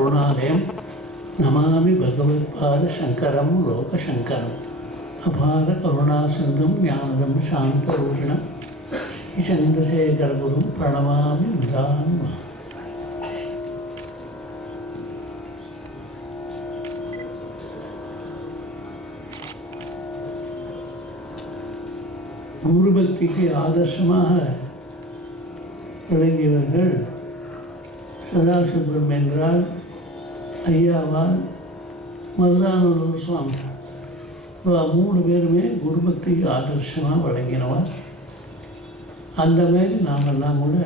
கருணாலயம் நமாமி பகவத்பாதசங்கரம் லோகசங்கரம் அபார கருணாசிந்தும் ஞானதம் சாந்தரூபிணம் ஸ்ரீ சந்திரசேகரகுரும் பிரணமாமி முதான்மா. குரு பக்திக்கு ஆதர்சமாக விளங்கியவர்கள் சதாசிவபிரமேந்திரால், ஐயாவால், மருதானந்தர் சுவாமி. மூணு பேருமே குரு பக்திக்கு ஆதர்சமாக வழங்கினவர். அந்த மாதிரி நாமெல்லாம் கூட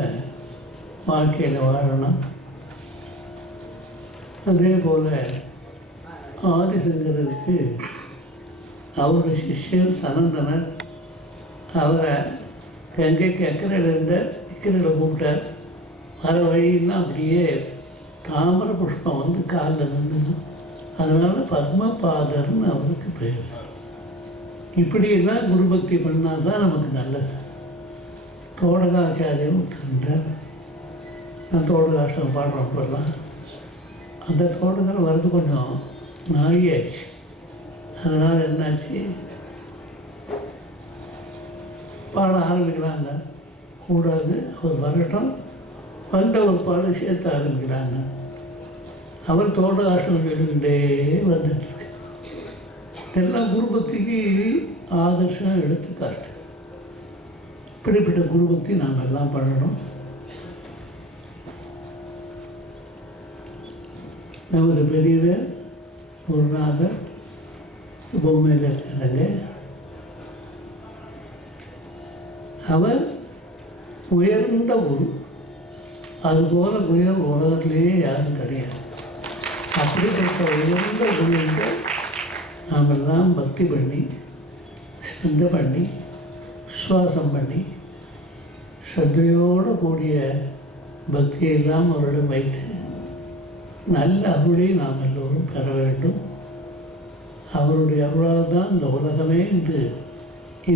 வாழ்க்கையில் வாழணும். அதே போல் ஆதிசங்கருக்கு அவருடைய சிஷ்யர் சனந்தனர் அவரை கங்கைக்கு இக்கரையில் கூப்பிட்டார். வர வழின்னா அப்படியே தாமர புஷ்பம் வந்து காலில் நின்று, அதனால் பத்மபாதர்னு அவருக்கு பேர். இப்படியெல்லாம் குரு பக்தி பண்ணால் தான் நமக்கு நல்லது. தோடகாச்சாரியம் இருந்தார். நான் தோடகாஷ்டம் பாடுறப்பெல்லாம் அந்த தோடகம் வர்றது கொஞ்சம் நாழியாச்சு. அதனால் என்னாச்சு, பாட ஆரம்பிக்கிறாங்க. கூடாது, அவர் வரட்டும், வந்த ஒரு பாட சேர்த்து ஆரம்பிக்கிறாங்க. அவர் தோடகாஷ்டம் எடுத்துக்கிட்டே வந்துட்டுருக்கு. எல்லாம் குருபக்திக்கு ஆதர்சம் எடுத்துக்காட்டு. இப்படிப்பட்ட குருபக்தி நாம் எல்லாம் பண்ணணும். நமது பெரியவர் குருநாதர் பொம்மையில் இருக்கிறாங்க. அவர் உயர்ந்த குரு. அதுபோல் உயர் உலகத்திலேயே யாரும் கிடையாது. அப்படிப்பட்ட உயர்ந்த குருவிற்கு நாம் எல்லாம் பக்தி பண்ணி, சிந்தை பண்ணி, விசுவாசம் பண்ணி, ஸ்ரத்தையோடு கூடிய பக்தியெல்லாம் அவரிடம் வைத்து நல்ல அருளை நாம் எல்லோரும் பெற வேண்டும். அவருடைய அருளால் தான் இந்த உலகமே இன்று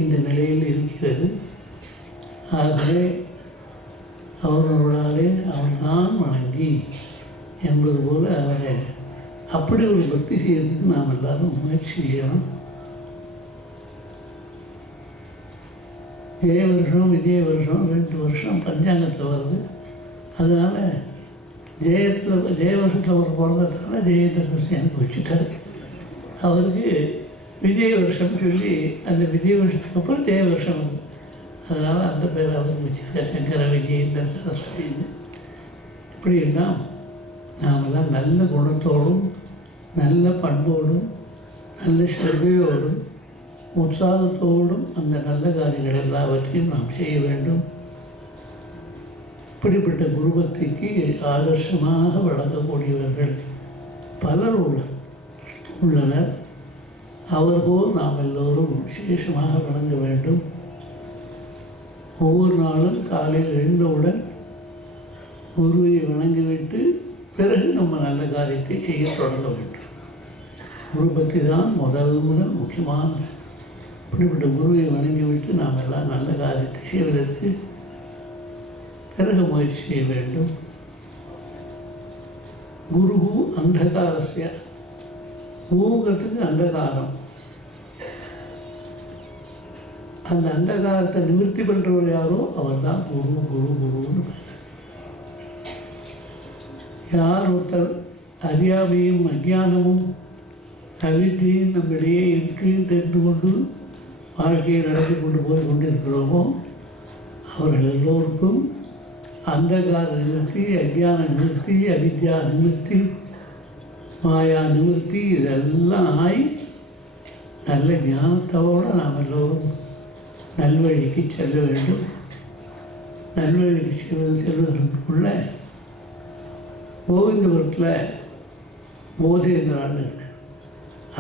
இந்த நிலையில் இருக்கிறது. ஆகவே அவர்களாலே அவர் தான் வணங்கி என்பது போல அவரை அப்படி ஒரு பக்தி செய்யறதுக்கு நாம் எல்லாரும் முயற்சி செய்யணும். ஜெய வருஷம் விஜய வருஷம் 2 வருஷம் பஞ்சாங்கத்தில் வருது. அதனால் ஜெய வருஷத்தில் அவர் பிறந்ததுனால ஜெயதசமி எனக்கு வச்சுட்டார். அவருக்கு விஜய வருஷம் சொல்லி அந்த விஜய வருஷத்துக்கு அப்புறம் ஜெய வருஷம் வருது. அதனால் அந்த பேர் அவருக்கு வச்சுருக்கார், சங்கர விஜயேந்திர சரஸ்வதினு. இப்படியெல்லாம் நாமெல்லாம் நல்ல குணத்தோடும் நல்ல பண்போடும் நல்ல ஸ்ரத்தையோடும் உற்சாகத்தோடும் அந்த நல்ல காரியங்கள் எல்லாவற்றையும் நாம் செய்ய வேண்டும். இப்படிப்பட்ட குருபக்திக்கு ஆதர்சமாக வழங்கக்கூடியவர்கள் பலர் உள்ளனர். அவர்போல் நாம் எல்லோரும் விசேஷமாக வழங்க வேண்டும். ஒவ்வொரு நாளும் காலையில் எழுந்தவுடன் குருவை வணங்கிவிட்டு பிறகு நம்ம நல்ல காரியத்தை செய்ய தொடங்க வேண்டும். குரு பக்தி தான் முதல் முக்கியமானது. இப்படிப்பட்ட குருவை வணங்கிவிட்டு நாம் எல்லாம் நல்ல காரியத்தை செய்வதற்கு பிறகு முயற்சி செய்ய வேண்டும். குரு அந்தகாரஸ்ய, குருங்கிறதுக்கு அந்தகாரம். அந்த அந்தகாரத்தை நிவர்த்தி பண்ணுறவர் யாரோ அவர் தான் குரு. குருன்னு யார் ஒருத்தர் அறியாமையும் அஞ்ஞானமும் அவித்தியும் நம்மிடையே இருக்குன்னு தெரிந்து கொண்டு வாழ்க்கையை நடத்தி கொண்டு போய் கொண்டிருக்கிறோமோ அவர்கள் எல்லோருக்கும் அந்தகார நிவர்த்தி, அஞ்ஞான நிவர்த்தி, அவித்யா நிவர்த்தி, மாயா நிவர்த்தி இதெல்லாம் ஆகி நல்ல ஞானத்தோடு நாம் எல்லோரும் நல்வழிக்கு செல்ல வேண்டும். நல்வழிக்கு செல்வதற்குள்ள கோவிந்தபுரத்தில் போதேந்திரான்னு இருக்கு.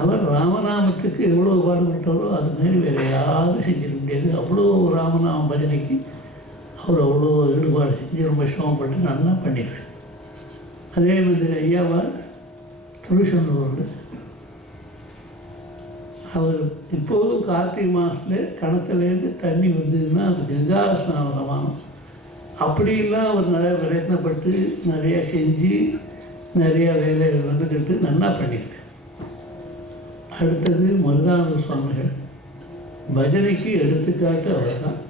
அவர் ராமநாமத்துக்கு எவ்வளோ பாடுபட்டாரோ அது மாரி வேறு யாரும் செஞ்சிட முடியாது. அவ்வளோ ராமநாம பஜனைக்கு அவர் அவ்வளோ ஈடுபாடு செஞ்சு ரொம்ப சிரமப்பட்டு நல்லா பண்ணிடுறார். அதே மாதிரி ஐயாவால் திருச்செந்தூரில் அவர் இப்போதும் கார்த்திகை மாதத்தில் கிணத்துலேருந்து தண்ணி வந்ததுன்னா அது கங்கா ஸ்நானம். அப்படிலாம் அவர் நிறைய பிரயத்னப்பட்டு நிறையா செஞ்சு நிறையா வேலைகள் வந்துக்கிட்டு நல்லா பண்ணியிருக்கேன். அடுத்தது மருதானந்த சுவாமிகள் பஜனைக்கு எடுத்துக்காட்டு அவர் தான்.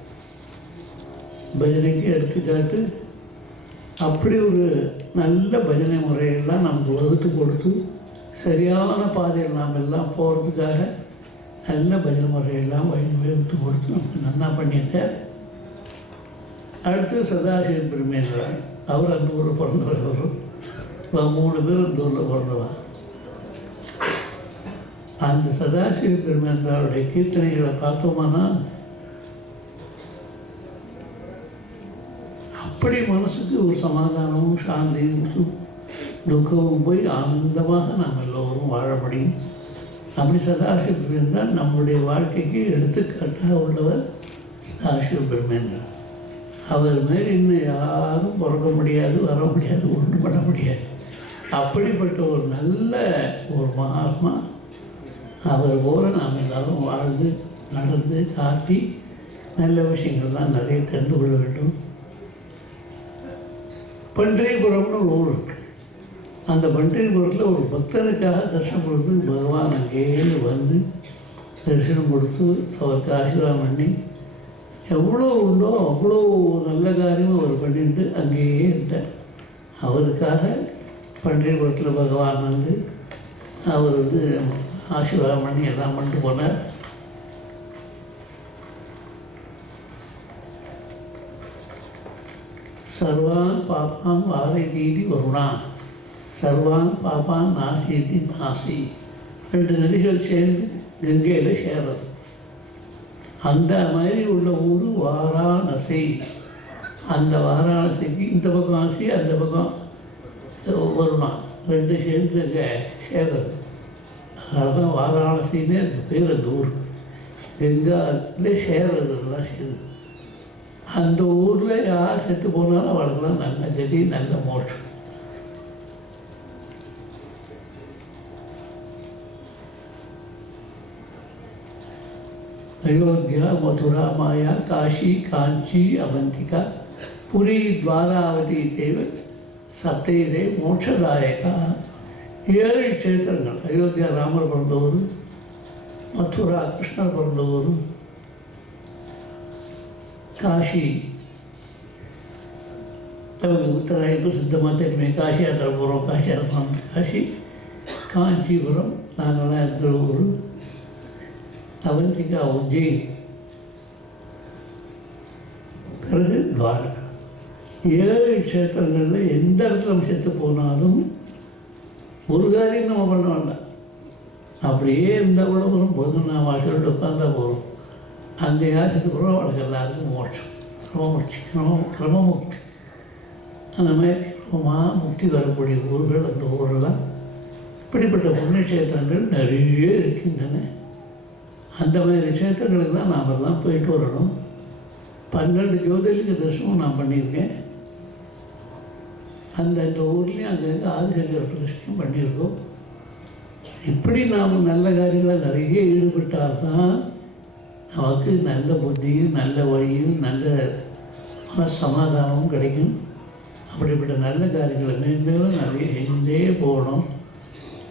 பஜனைக்கு எடுத்துக்காட்டு. அப்படி ஒரு நல்ல பஜனை முறையெல்லாம் நமக்கு வகுத்து கொடுத்து சரியான பாதையில் நாம் எல்லாம் போகிறதுக்காக நல்ல பஜனை முறையெல்லாம் வகுத்து கொடுத்து நமக்கு நல்லா பண்ணியிருக்கார். அடுத்து சதாசிவ பிரமேந்திரன், அவர் அந்த ஊரில் பிறந்தவர். வரும் 3 பேர் அந்த ஊரில் பிறந்தவா. அந்த சதாசிவ பிரமேந்திராவுடைய கீர்த்தனைகளை பார்த்தோம்னா அப்படி மனசுக்கு ஒரு சமாதானமும் சாந்தியும் துக்கமும் போய் ஆனந்தமாக நாம் எல்லோரும் வாழ முடியும். அப்படி சதாசிவ பிரமேந்திரன் நம்முடைய வாழ்க்கைக்கு எடுத்துக்காட்டாக உள்ளவர் சதாசிவ பிரமேந்திரன். அவர் மேல் இன்னும் யாரும் பிறக்க முடியாது, வர முடியாது, ஒன்றும் பண்ண முடியாது. அப்படிப்பட்ட ஒரு நல்ல ஒரு மகாத்மா. அவர் போல நாம் எல்லாரும் வாழ்ந்து நடந்து காட்டி நல்ல விஷயங்கள்லாம் நிறைய தெரிந்து கொள்ள வேண்டும். பன்றியபுரம்னு ஒரு ஊர் இருக்குது. அந்த பன்றியபுரத்தில் ஒரு பக்தனுக்காக தரிசனம் கொடுத்து பகவான் அங்கேயிருந்து வந்து தரிசனம் கொடுத்து அவருக்கு ஆசீர்வாதம் பண்ணி எவ்வளோ உண்டோ அவ்வளோ நல்ல காரியமும் அவர் பண்ணிட்டு அங்கேயே இருந்தார். அவருக்காக பன்றியபுரத்தில் பகவான் வந்து அவர் வந்து ஆசீர்வாதம் பண்ணி எல்லாம் பண்ணிட்டு போனார். சர்வான் பாப்பான் வாரை தீதி வருணான், சர்வான் பாப்பான் நாசியத்தி நாசி. 2 நதிகள் சேர்ந்து கங்கையில் சேரும். அந்த மாதிரி உள்ள ஊர் வாராணசி. அந்த வாராணசிக்கு இந்த பக்கம் ஆசி, அந்த பக்கம் வருணா, 2 சேர்ந்து சேரும். அதுதான் வாராணசின்னு அந்த பேர். அந்த ஊர் கங்காவிலே சேர்றதுலாம் சேர்ந்து. அந்த ஊரில் யார் செத்து போனாலும் அவளுக்கெல்லாம் நல்ல கதி, நல்ல மோட்சம். அயோத்தியா, மதுரா, மாயா, காஷி, காஞ்சி, அவந்திகா, புரி, துவாராவதி தேவ சப்தையிலே மோட்சதாயகா. 7 க்ஷேத்திரங்கள். அயோத்தியா ராமர் பிறந்த ஊர், மதுரா கிருஷ்ணர் பிறந்த ஊர், காஷி நமக்கு உத்தராயணம் சித்தமாக தெரியுமே. காஷி யாத்திரை போகிறோம், காஷி யாத்திரை காஷி. காஞ்சிபுரம் நாங்கள்லாம் இருக்கிற ஊர். அவந்திகா உஜ்ஜைன், பிறகு துவாரகா. 7 க்ஷேத்திரங்களில் எந்த இடத்துல நம்ம செத்து போனாலும் ஒரு காரியம் நம்ம பண்ண வேண்டாம். அப்படியே இருந்தால் கூட வரும். போதும் நான் வாழ்க்கையோடு உட்காந்தா போகிறோம். அந்த யாருக்கு கூட அவளுக்கு எல்லாருக்கும் மோட்சம், கிரமமுக்தி. அந்த மாதிரி கிரமமாக முக்தி வரக்கூடிய ஊர்கள் அந்த ஊரெல்லாம். இப்படிப்பட்ட புண்ணியக்ஷேத்திரங்கள் நிறைய இருக்கின்றன. அந்த மாதிரி க்ஷேத்திரங்களுக்கு தான் நாம் எல்லாம் போயிட்டு வரணும். 12 ஜோதிர்லிங்க தரிசனம் நான் பண்ணியிருக்கேன். அந்த ஊர்லேயும் அங்கங்கே ஆதிசங்கர பிரதிஷ்டையும் பண்ணியிருக்கோம். இப்படி நாம் நல்ல காரியங்களை நிறைய ஈடுபட்டால்தான் நமக்கு நல்ல புத்தியும் நல்ல வழியும் நல்ல மனசமாதானமும் கிடைக்கும். அப்படிப்பட்ட நல்ல காரியங்களை மேலும் நிறைய செஞ்சே போகணும்.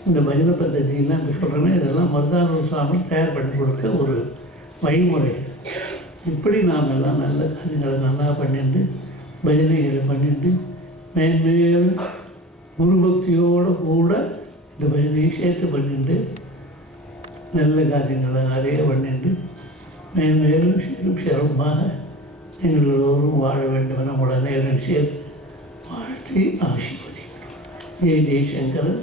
இந்த பஜனை பద్ధதியெல்லாம் இப்போ சொல்கிறேன்னா இதெல்லாம் மருதானந்த சுவாமி தயார் பண்ணி கொடுத்த ஒரு வழிமுறை. இப்படி நாம் எல்லாம் நல்ல காரியங்களை நல்லா பண்ணிட்டு பஜனைகளை பண்ணிட்டு மேன்மேலும் குருபக்தியோடு கூட இந்த பஜனையை சேர்த்து பண்ணிட்டு நல்ல காரியங்களை நிறைய பண்ணிட்டு மேன்மேலும் சிறப்பாக நீங்கள் எல்லோரும் வாழ வேண்டும் என உடனே சேர்த்து வாழ்த்தி ஆசீர்வதிக்கிறோம். ஜெய் ஜெய்சங்கர்.